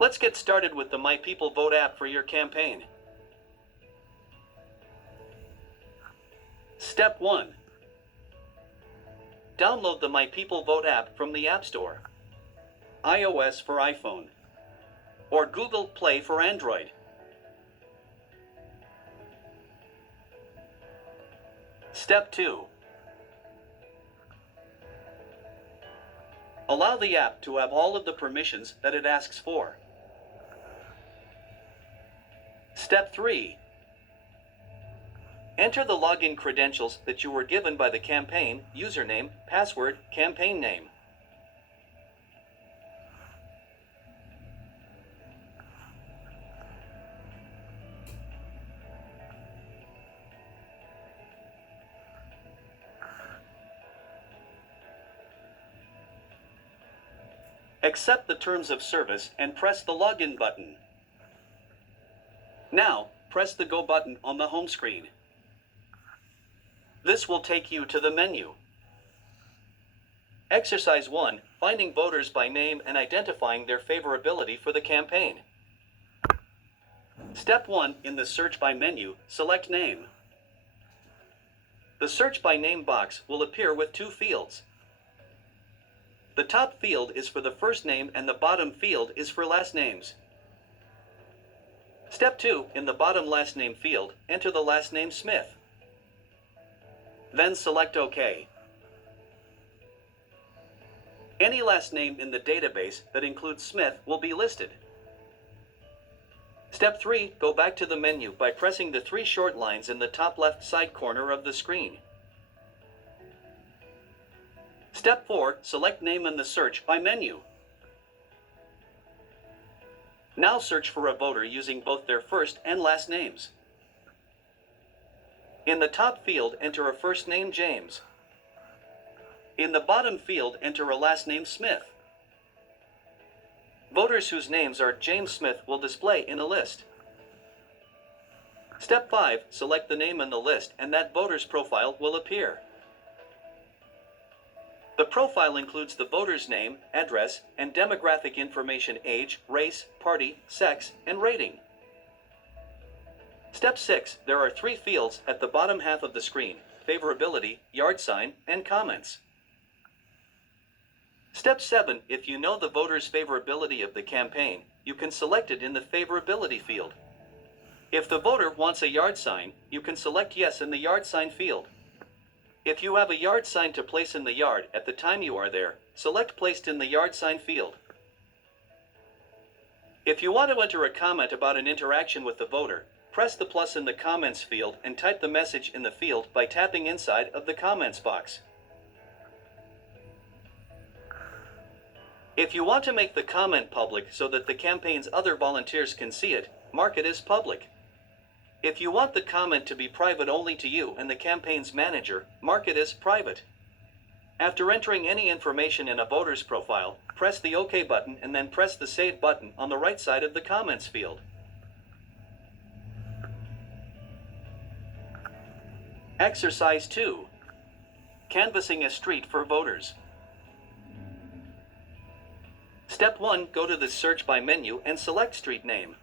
Let's get started with the My People Vote app for your campaign. Step 1. Download the My People Vote app from the App Store, iOS for iPhone, or Google Play for Android. Step 2. Allow the app to have all of the permissions that it asks for. Step 3. Enter the login credentials that you were given by the campaign: username, password, campaign name. Accept the terms of service and press the login button. Now, press the Go button on the home screen. This will take you to the menu. Exercise 1. Finding voters by name and identifying their favorability for the campaign. Step 1. In the Search By menu, select Name. The Search By Name box will appear with two fields. The top field is for the first name and the bottom field is for last names. Step 2. In the bottom last name field, enter the last name Smith. Then select OK. Any last name in the database that includes Smith will be listed. Step 3. Go back to the menu by pressing the three short lines in the top left side corner of the screen. Step 4. Select Name in the Search By menu. Now search for a voter using both their first and last names. In the top field, enter a first name James. In the bottom field, enter a last name Smith. Voters whose names are James Smith will display in a list. Step 5. Select the name in the list and that voter's profile will appear. The profile includes the voter's name, address, and demographic information: age, race, party, sex, and rating. Step 6. There are three fields at the bottom half of the screen: favorability, yard sign, and comments. Step 7. If you know the voter's favorability of the campaign, you can select it in the favorability field. If the voter wants a yard sign, you can select Yes in the yard sign field. If you have a yard sign to place in the yard at the time you are there, select Placed in the yard sign field. If you want to enter a comment about an interaction with the voter, press the plus in the comments field and type the message in the field by tapping inside of the comments box. If you want to make the comment public so that the campaign's other volunteers can see it, mark it as public. If you want the comment to be private only to you and the campaign's manager, mark it as private. After entering any information in a voter's profile, press the OK button and then press the Save button on the right side of the comments field. Exercise 2. Canvassing a street for voters. Step 1. Go to the Search By menu and select Street Name.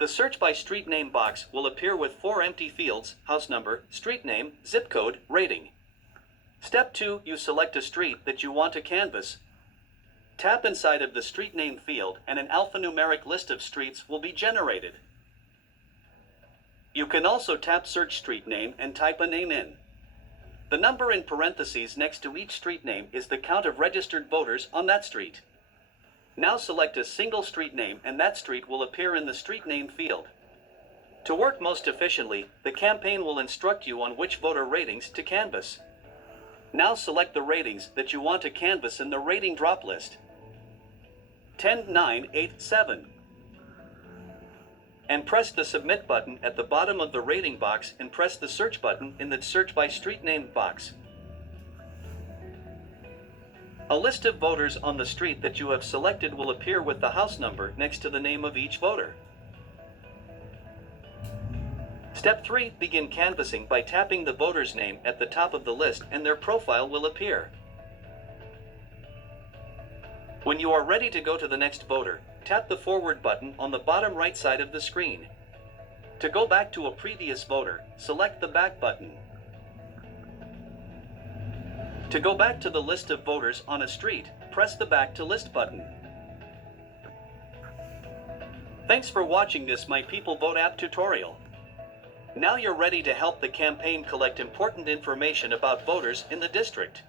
The Search By Street Name box will appear with four empty fields: house number, street name, zip code, rating. Step 2. You select a street that you want to canvass. Tap inside of the street name field and an alphanumeric list of streets will be generated. You can also tap Search Street Name and type a name in. The number in parentheses next to each street name is the count of registered voters on that street. Now select a single street name and that street will appear in the street name field. To work most efficiently, the campaign will instruct you on which voter ratings to canvass. Now select the ratings that you want to canvass in the rating drop list. 10, 9, 8, 7. And press the Submit button at the bottom of the rating box and press the Search button in the Search By Street Name box. A list of voters on the street that you have selected will appear with the house number next to the name of each voter. Step 3. Begin canvassing by tapping the voter's name at the top of the list and their profile will appear. When you are ready to go to the next voter, tap the forward button on the bottom right side of the screen. To go back to a previous voter, select the back button. To go back to the list of voters on a street, press the Back to List button. Thanks for watching this My People Vote app tutorial. Now you're ready to help the campaign collect important information about voters in the district.